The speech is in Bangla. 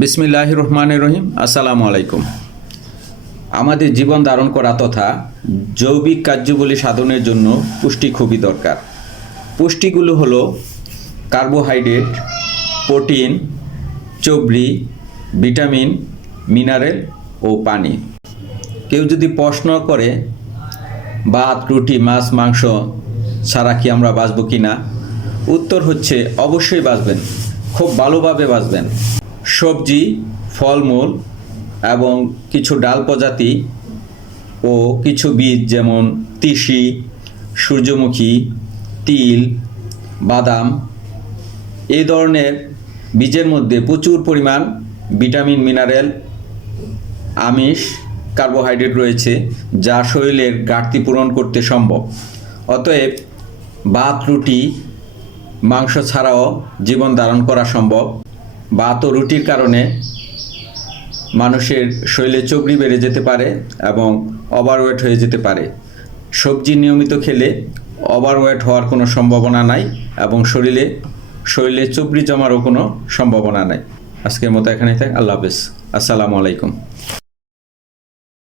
বিসমিল্লাহ রহমান রহিম আসসালামু আলাইকুম আমাদের জীবন ধারণ করা তথা জৈবিক কার্যবলী সাধনের জন্য পুষ্টি খুবই দরকার। পুষ্টিগুলো হলো কার্বোহাইড্রেট, প্রোটিন চবড়ি ভিটামিন, মিনারেল ও পানি। কেউ যদি প্রশ্ন করে, ভাত, রুটি, মাছ, মাংস ছাড়া কি আমরা বাঁচব কি না উত্তর হচ্ছে অবশ্যই বাঁচবেন। খুব ভালোভাবে বাঁচবেন। সবজি, ফলমূল এবং কিছু ডাল প্রজাতি ও কিছু বীজ যেমন তিসি, সূর্যমুখী, তিল, বাদাম এই ধরনের বীজের মধ্যে প্রচুর পরিমাণ ভিটামিন, মিনারেল, আমিষ, কার্বোহাইড্রেট রয়েছে যা শরীরের ঘাটতি পূরণ করতে সম্ভব। অতএব ভাত, রুটি, মাংস ছাড়াও জীবন ধারণ করা সম্ভব। ভাত ও রুটির কারণে মানুষের শরীরে চবড়ি বেড়ে যেতে পারে এবং ওভারওয়েট হয়ে যেতে পারে। সবজি নিয়মিত খেলে ওভারওয়েট হওয়ার কোনো সম্ভাবনা নাই এবং শরীরে শরীরে চবড়ি জমারও কোনো সম্ভাবনা নাই। আজকের মতো এখানে থাক, আল্লাহ হাফেজ। আসসালামু আলাইকুম।